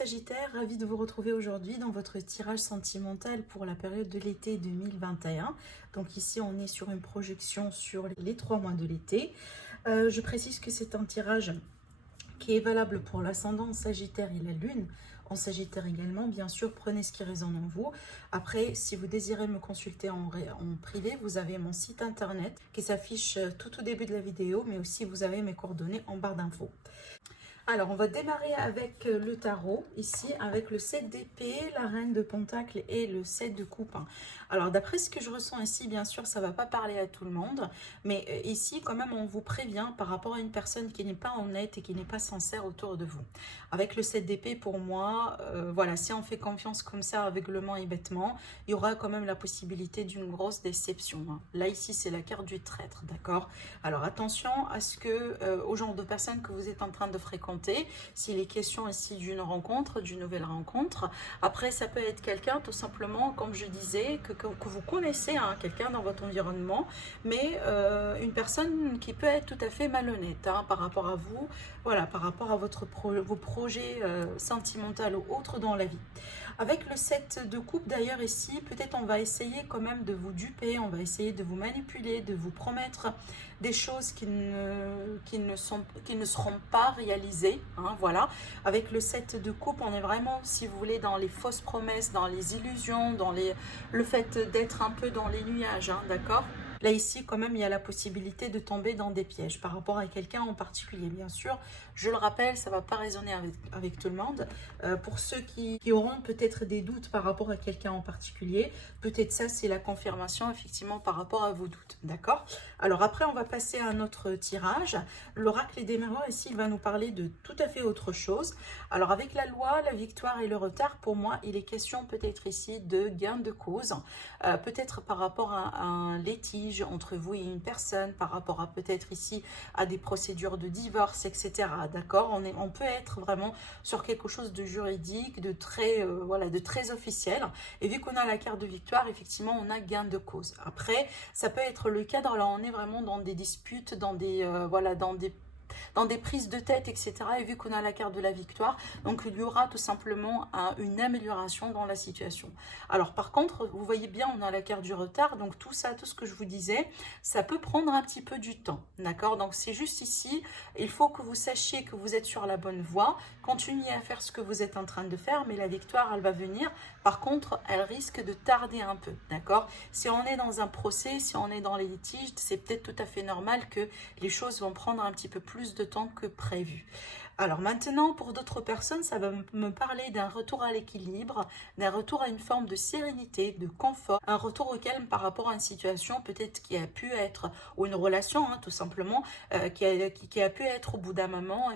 Sagittaire, ravie de vous retrouver aujourd'hui dans votre tirage sentimental pour la période de l'été 2021. Donc ici, on est sur une projection sur les 3 mois de l'été. Je précise que c'est un tirage qui est valable pour l'ascendant Sagittaire et la Lune. En Sagittaire également, bien sûr, prenez ce qui résonne en vous. Après, si vous désirez me consulter en privé, vous avez mon site internet qui s'affiche tout au début de la vidéo, mais aussi vous avez mes coordonnées en barre d'infos. Alors, on va démarrer avec le tarot, ici, avec le 7 d'épée, la reine de pentacle et le 7 de coupe. Alors, d'après ce que je ressens ici, bien sûr, ça ne va pas parler à tout le monde, mais ici, quand même, on vous prévient par rapport à une personne qui n'est pas honnête et qui n'est pas sincère autour de vous. Avec le 7 d'épée, pour moi, voilà, si on fait confiance comme ça, aveuglement et bêtement, il y aura quand même la possibilité d'une grosse déception. Là, ici, c'est la carte du traître, d'accord? Alors, attention à ce que, au genre de personnes que vous êtes en train de fréquenter, s'il est question ici d'une rencontre, d'une nouvelle rencontre. Après, ça peut être quelqu'un, tout simplement, comme je disais, que vous connaissez, hein, quelqu'un dans votre environnement, mais une personne qui peut être tout à fait malhonnête par rapport à vous, voilà, par rapport à vos projets sentimentaux ou autres dans la vie. Avec le 7 de coupe, d'ailleurs, ici, peut-être on va essayer quand même de vous duper, on va essayer de vous manipuler, de vous promettre des choses qui ne seront pas réalisées. Hein, voilà. Avec le 7 de coupe, on est vraiment, si vous voulez, dans les fausses promesses, dans les illusions, dans le fait d'être un peu dans les nuages, hein, d'accord ? Là, ici, quand même, il y a la possibilité de tomber dans des pièges par rapport à quelqu'un en particulier. Bien sûr, je le rappelle, ça ne va pas résonner avec tout le monde. Pour ceux qui auront peut-être des doutes par rapport à quelqu'un en particulier, peut-être ça, c'est la confirmation, effectivement, par rapport à vos doutes. D'accord? Alors, après, on va passer à un autre tirage. L'oracle des miroirs, ici, il va nous parler de tout à fait autre chose. Alors, avec la loi, la victoire et le retard, pour moi, il est question peut-être ici de gain de cause. Peut-être par rapport à un litige entre vous et une personne, par rapport à peut-être ici à des procédures de divorce, etc. D'accord, on peut être vraiment sur quelque chose de juridique, de très, voilà, de très officiel. Et vu qu'on a la carte de victoire, effectivement, on a gain de cause. Après, ça peut être le cadre, là, on est vraiment dans des disputes, dans des, voilà, dans des prises de tête, etc. Et vu qu'on a la carte de la victoire, donc il y aura tout simplement une amélioration dans la situation. Alors par contre, vous voyez bien, on a la carte du retard, donc tout ça, tout ce que je vous disais, ça peut prendre un petit peu du temps, d'accord? Donc c'est juste ici, il faut que vous sachiez que vous êtes sur la bonne voie, continuez à faire ce que vous êtes en train de faire, mais la victoire, elle va venir. Par contre, elle risque de tarder un peu, d'accord? Si on est dans un procès, si on est dans les litiges, c'est peut-être tout à fait normal que les choses vont prendre un petit peu plus de temps que prévu. Alors maintenant, pour d'autres personnes, ça va me parler d'un retour à l'équilibre, d'un retour à une forme de sérénité, de confort, un retour au calme par rapport à une situation peut-être qui a pu être, ou une relation hein, tout simplement, qui a pu être au bout d'un moment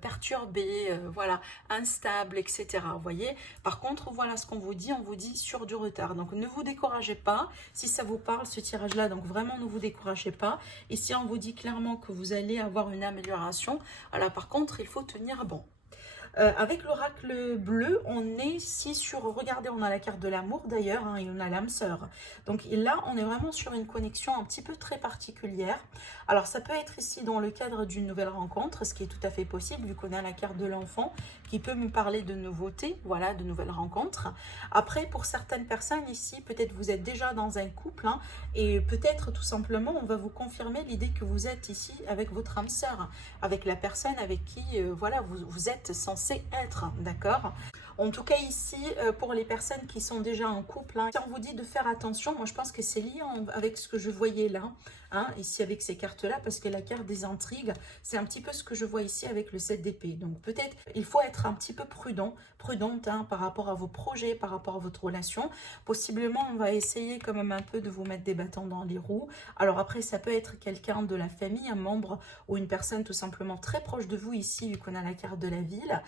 perturbée, voilà, instable, etc. Vous voyez. Par contre, voilà ce qu'on vous dit, on vous dit sur du retard. Donc ne vous découragez pas, si ça vous parle ce tirage-là, donc vraiment ne vous découragez pas. Ici, on vous dit clairement que vous allez avoir une amélioration. Voilà, par contre, il faut tenir bon. Avec l'oracle bleu, on est ici sur, regardez, on a la carte de l'amour d'ailleurs, hein, et on a l'âme sœur. Donc là, on est vraiment sur une connexion un petit peu très particulière. Alors ça peut être ici dans le cadre d'une nouvelle rencontre, ce qui est tout à fait possible, vu qu'on a la carte de l'enfant, qui peut me parler de nouveautés, voilà, de nouvelles rencontres. Après, pour certaines personnes ici, peut-être vous êtes déjà dans un couple, hein, et peut-être tout simplement, on va vous confirmer l'idée que vous êtes ici avec votre âme sœur, avec la personne avec qui, voilà, vous êtes censé être, d'accord? En tout cas ici, pour les personnes qui sont déjà en couple, hein, si on vous dit de faire attention, moi je pense que c'est lié avec ce que je voyais là, hein, ici avec ces cartes-là, parce que la carte des intrigues, c'est un petit peu ce que je vois ici avec le 7 d'épée. Donc peut-être, il faut être un petit peu prudente hein, par rapport à vos projets, par rapport à votre relation. Possiblement, on va essayer quand même un peu de vous mettre des bâtons dans les roues. Alors après, ça peut être quelqu'un de la famille, un membre ou une personne tout simplement très proche de vous ici, vu qu'on a la carte de la ville,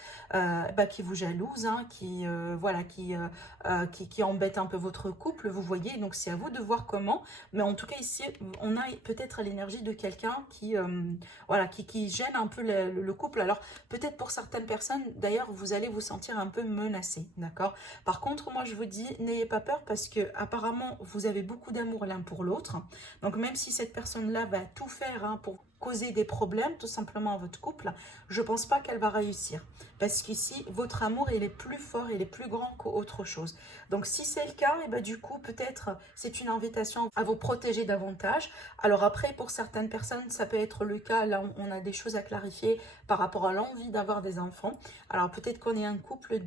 qui vous jalouse, hein, voilà, qui embête un peu votre couple, vous voyez. Donc c'est à vous de voir comment, mais en tout cas ici on a peut-être l'énergie de quelqu'un qui voilà, qui gêne un peu le couple. Alors peut-être pour certaines personnes d'ailleurs, vous allez vous sentir un peu menacé, d'accord? Par contre, moi je vous dis, n'ayez pas peur, parce que apparemment vous avez beaucoup d'amour l'un pour l'autre. Donc même si cette personne là va tout faire hein, pour causer des problèmes tout simplement à votre couple, je ne pense pas qu'elle va réussir. Parce qu'ici, votre amour, il est plus fort, il est plus grand qu'autre chose. Donc si c'est le cas, et ben, du coup, peut-être c'est une invitation à vous protéger davantage. Alors après, pour certaines personnes, ça peut être le cas. Là, on a des choses à clarifier par rapport à l'envie d'avoir des enfants. Alors peut-être qu'on est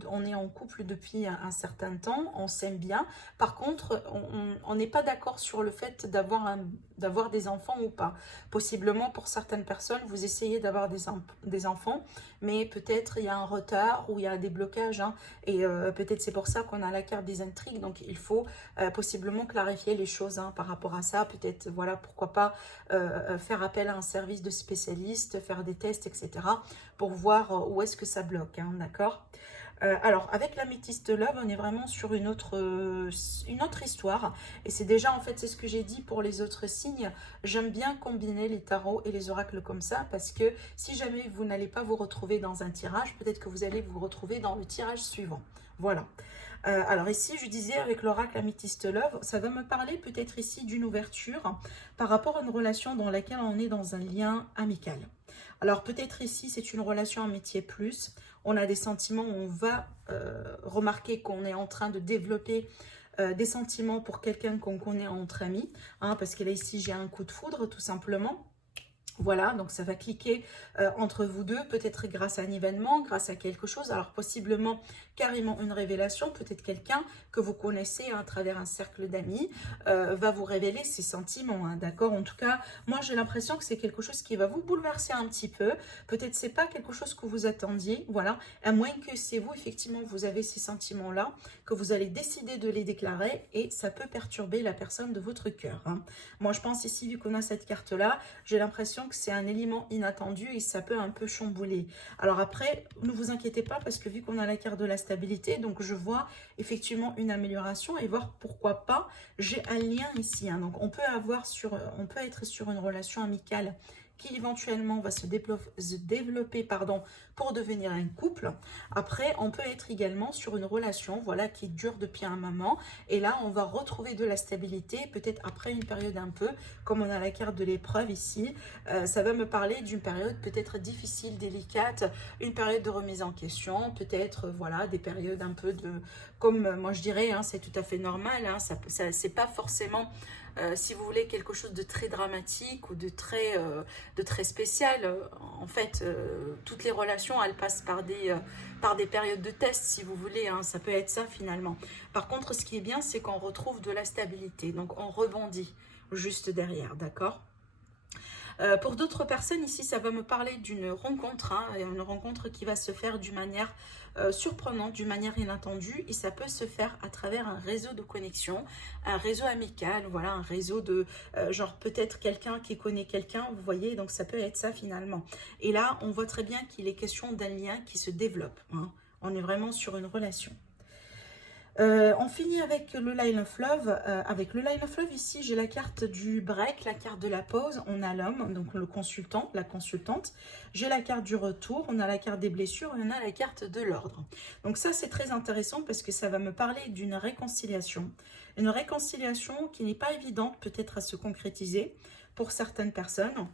on est en couple depuis un certain temps, on s'aime bien. Par contre, on n'est pas d'accord sur le fait d'avoir des enfants ou pas. Possiblement, pour certaines personnes, vous essayez d'avoir des enfants, mais peut-être il y a un retard ou il y a des blocages. Hein, et peut-être c'est pour ça qu'on a la carte des intrigues. Donc, il faut possiblement clarifier les choses hein, par rapport à ça. Peut-être, voilà, pourquoi pas faire appel à un service de spécialiste, faire des tests, etc. pour voir où est-ce que ça bloque. Hein, d'accord ? Alors, avec l'améthyste love, on est vraiment sur une autre histoire. Et c'est déjà, en fait, c'est ce que j'ai dit pour les autres signes. J'aime bien combiner les tarots et les oracles comme ça parce que si jamais vous n'allez pas vous retrouver dans un tirage, peut-être que vous allez vous retrouver dans le tirage suivant. Voilà. Alors ici, je disais avec l'oracle améthyste love, ça va me parler peut-être ici d'une ouverture par rapport à une relation dans laquelle on est dans un lien amical. Alors peut-être ici, c'est une relation amitié plus. On a des sentiments, on va remarquer qu'on est en train de développer des sentiments pour quelqu'un qu'on connaît entre amis. Hein, parce que là, ici, j'ai un coup de foudre, tout simplement. Voilà, donc ça va cliquer entre vous deux, peut-être grâce à un événement, grâce à quelque chose. Alors possiblement carrément une révélation, peut-être quelqu'un que vous connaissez à travers un cercle d'amis va vous révéler ses sentiments, hein, d'accord? En tout cas, moi j'ai l'impression que c'est quelque chose qui va vous bouleverser un petit peu. Peut-être c'est pas quelque chose que vous attendiez, voilà. À moins que c'est vous, effectivement, vous avez ces sentiments-là, que vous allez décider de les déclarer et ça peut perturber la personne de votre cœur. Hein. Moi je pense ici, vu qu'on a cette carte-là, j'ai l'impression que c'est un élément inattendu et ça peut un peu chambouler. Alors après, ne vous inquiétez pas parce que vu qu'on a la carte de la stabilité, donc je vois effectivement une amélioration et voir pourquoi pas, j'ai un lien ici. Hein. Donc on peut être sur une relation amicale qui éventuellement va se développer pardon, pour devenir un couple. Après, on peut être également sur une relation voilà, qui dure depuis un moment. Et là, on va retrouver de la stabilité, peut-être après une période un peu, comme on a la carte de l'épreuve ici. Ça va me parler d'une période peut-être difficile, délicate, une période de remise en question, peut-être voilà, des périodes un peu de... Comme moi je dirais, hein, c'est tout à fait normal, hein, ça c'est pas forcément... si vous voulez quelque chose de très dramatique ou de très spécial, en fait, toutes les relations, elles passent par des périodes de test, si vous voulez, hein, ça peut être ça finalement. Par contre, ce qui est bien, c'est qu'on retrouve de la stabilité, donc on rebondit juste derrière, d'accord ? Pour d'autres personnes, ici, ça va me parler d'une rencontre, hein, une rencontre qui va se faire d'une manière surprenante, d'une manière inattendue, et ça peut se faire à travers un réseau de connexion, un réseau amical, voilà, un réseau de, genre peut-être quelqu'un qui connaît quelqu'un, vous voyez, donc ça peut être ça finalement. Et là, on voit très bien qu'il est question d'un lien qui se développe, hein. On est vraiment sur une relation. On finit avec le Line of Love. Avec le Line of Love, ici, j'ai la carte du break, la carte de la pause. On a l'homme, donc le consultant, la consultante. J'ai la carte du retour, on a la carte des blessures et on a la carte de l'ordre. Donc ça, c'est très intéressant parce que ça va me parler d'une réconciliation. Une réconciliation qui n'est pas évidente peut-être à se concrétiser pour certaines personnes.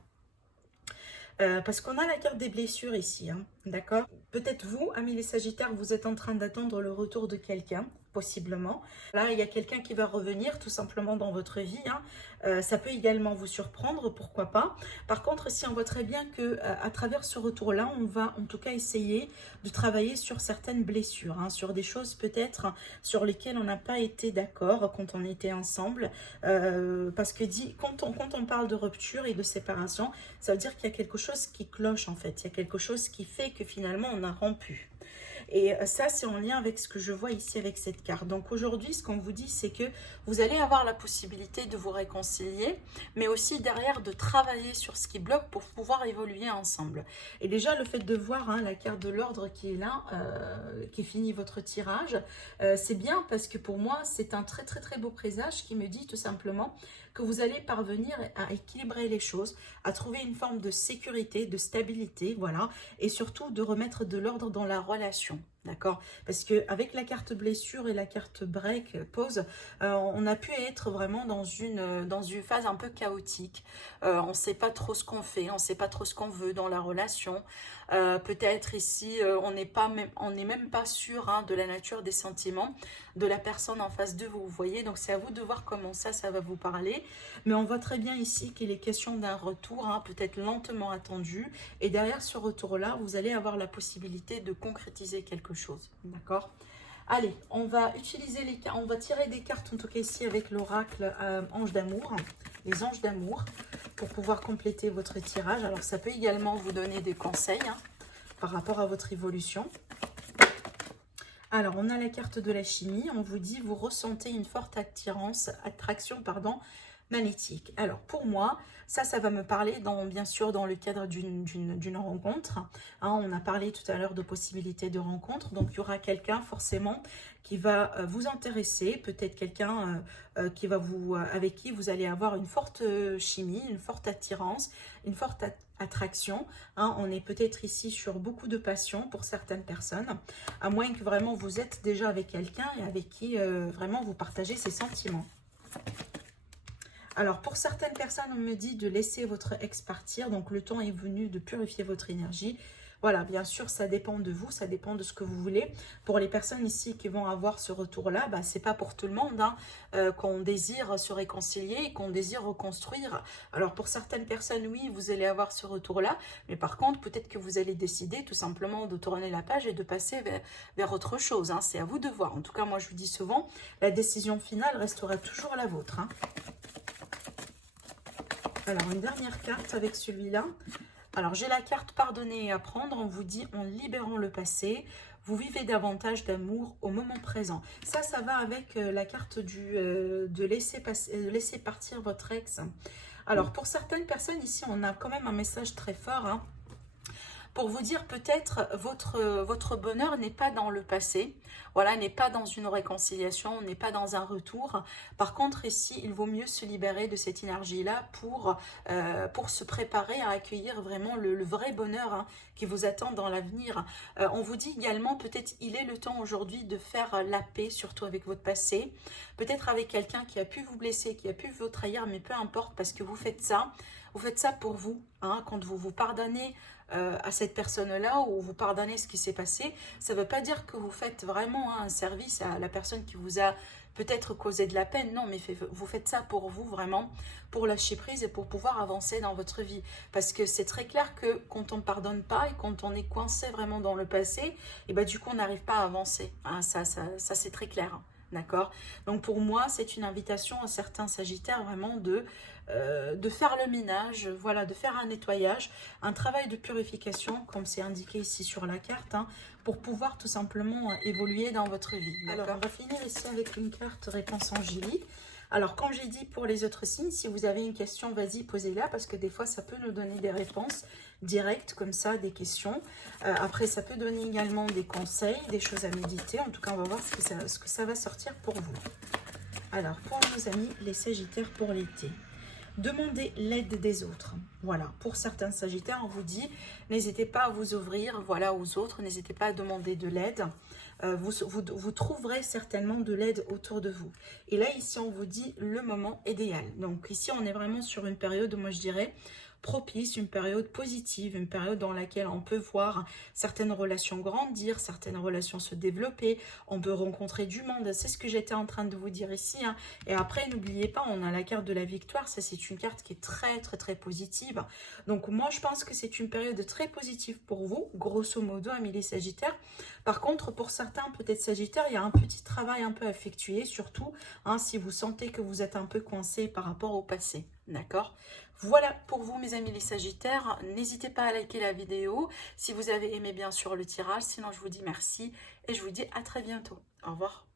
Parce qu'on a la carte des blessures ici, hein, d'accord? Peut-être vous, amis les Sagittaires, vous êtes en train d'attendre le retour de quelqu'un, possiblement. Là, il y a quelqu'un qui va revenir tout simplement dans votre vie. Hein. Ça peut également vous surprendre, pourquoi pas. Par contre, si on voit très bien que à travers ce retour-là, on va en tout cas essayer de travailler sur certaines blessures, hein, sur des choses peut-être sur lesquelles on n'a pas été d'accord quand on était ensemble. Parce que quand on parle de rupture et de séparation, ça veut dire qu'il y a quelque chose qui cloche en fait. Il y a quelque chose qui fait que finalement on a rompu. Et ça, c'est en lien avec ce que je vois ici avec cette carte. Donc aujourd'hui, ce qu'on vous dit, c'est que vous allez avoir la possibilité de vous réconcilier, mais aussi derrière de travailler sur ce qui bloque pour pouvoir évoluer ensemble. Et déjà, le fait de voir hein, la carte de l'ordre qui est là, qui finit votre tirage, c'est bien parce que pour moi, c'est un très beau présage qui me dit tout simplement que vous allez parvenir à équilibrer les choses, à trouver une forme de sécurité, de stabilité, voilà, et surtout de remettre de l'ordre dans la relation. D'accord? Parce qu'avec la carte blessure et la carte break, pause, on a pu être vraiment dans une phase un peu chaotique. On ne sait pas trop ce qu'on fait, on ne sait pas trop ce qu'on veut dans la relation. Peut-être ici, on n'est même pas sûr hein, de la nature des sentiments de la personne en face de vous, vous voyez? Donc c'est à vous de voir comment ça va vous parler. Mais on voit très bien ici qu'il est question d'un retour, hein, peut-être lentement attendu. Et derrière ce retour-là, vous allez avoir la possibilité de concrétiser quelque chose. D'accord? Allez, on va utiliser les cartes, on va tirer des cartes, en tout cas ici avec l'oracle Ange d'amour, les anges d'amour, pour pouvoir compléter votre tirage. Alors ça peut également vous donner des conseils hein, par rapport à votre évolution. Alors, on a la carte de la chimie. On vous dit, vous ressentez une forte attraction magnétique. Alors, pour moi, ça va me parler, bien sûr, dans le cadre d'une rencontre. Hein, on a parlé tout à l'heure de possibilités de rencontre. Donc, il y aura quelqu'un, forcément, qui va vous intéresser. Peut-être quelqu'un avec qui vous allez avoir une forte chimie, une forte attirance, une forte attraction. Hein, on est peut-être ici sur beaucoup de passion pour certaines personnes, à moins que vraiment vous êtes déjà avec quelqu'un et avec qui vraiment vous partagez ces sentiments. Alors, pour certaines personnes, on me dit de laisser votre ex partir. Donc, le temps est venu de purifier votre énergie. Voilà, bien sûr, ça dépend de vous, ça dépend de ce que vous voulez. Pour les personnes ici qui vont avoir ce retour-là, bah, c'est pas pour tout le monde hein, qu'on désire se réconcilier, qu'on désire reconstruire. Alors, pour certaines personnes, oui, vous allez avoir ce retour-là. Mais par contre, peut-être que vous allez décider tout simplement de tourner la page et de passer vers autre chose. Hein. C'est à vous de voir. En tout cas, moi, je vous dis souvent, la décision finale restera toujours la vôtre. Hein. Alors, une dernière carte avec celui-là. Alors, j'ai la carte pardonner et apprendre. On vous dit en libérant le passé, vous vivez davantage d'amour au moment présent. Ça va avec la carte de laisser partir votre ex. Alors, pour certaines personnes ici, on a quand même un message très fort, hein, pour vous dire peut-être votre bonheur n'est pas dans le passé, voilà, n'est pas dans une réconciliation, n'est pas dans un retour. Par contre, ici, il vaut mieux se libérer de cette énergie-là pour se préparer à accueillir vraiment le vrai bonheur hein, qui vous attend dans l'avenir. On vous dit également, peut-être il est le temps aujourd'hui de faire la paix, surtout avec votre passé, peut-être avec quelqu'un qui a pu vous blesser, qui a pu vous trahir, mais peu importe, parce que vous faites ça pour vous, hein, quand vous vous pardonnez à cette personne-là ou vous pardonnez ce qui s'est passé, ça ne veut pas dire que vous faites vraiment hein, un service à la personne qui vous a peut-être causé de la peine. Non, mais vous faites ça pour vous vraiment, pour lâcher prise et pour pouvoir avancer dans votre vie. Parce que c'est très clair que quand on ne pardonne pas et quand on est coincé vraiment dans le passé, et ben, du coup on n'arrive pas à avancer. Hein, ça c'est très clair. Hein. D'accord? Donc pour moi, c'est une invitation à certains sagittaires vraiment de faire le ménage, voilà, de faire un nettoyage, un travail de purification, comme c'est indiqué ici sur la carte, hein, pour pouvoir tout simplement évoluer dans votre vie. Alors, on va finir ici avec une carte réponse angélique. Alors, comme j'ai dit pour les autres signes, si vous avez une question, vas-y, posez-la, parce que des fois, ça peut nous donner des réponses directes, comme ça, des questions. Après, ça peut donner également des conseils, des choses à méditer. En tout cas, on va voir ce que ça va sortir pour vous. Alors, pour nos amis, les sagittaires pour l'été. Demandez l'aide des autres. Voilà, pour certains sagittaires, on vous dit, n'hésitez pas à vous ouvrir voilà, aux autres, n'hésitez pas à demander de l'aide. Vous trouverez certainement de l'aide autour de vous. Et là, ici, on vous dit le moment idéal. Donc ici, on est vraiment sur une période, moi je dirais, propice, une période positive, une période dans laquelle on peut voir certaines relations grandir, certaines relations se développer, on peut rencontrer du monde, c'est ce que j'étais en train de vous dire ici. Hein. Et après, n'oubliez pas, on a la carte de la victoire, ça c'est une carte qui est très très très positive. Donc moi, je pense que c'est une période très positive pour vous, grosso modo, amis les sagittaires. Par contre, pour certains, peut-être sagittaires, il y a un petit travail un peu à effectuer, surtout hein, si vous sentez que vous êtes un peu coincé par rapport au passé. D'accord? Voilà pour vous mes amis les sagittaires, n'hésitez pas à liker la vidéo si vous avez aimé bien sûr le tirage, sinon je vous dis merci et je vous dis à très bientôt. Au revoir.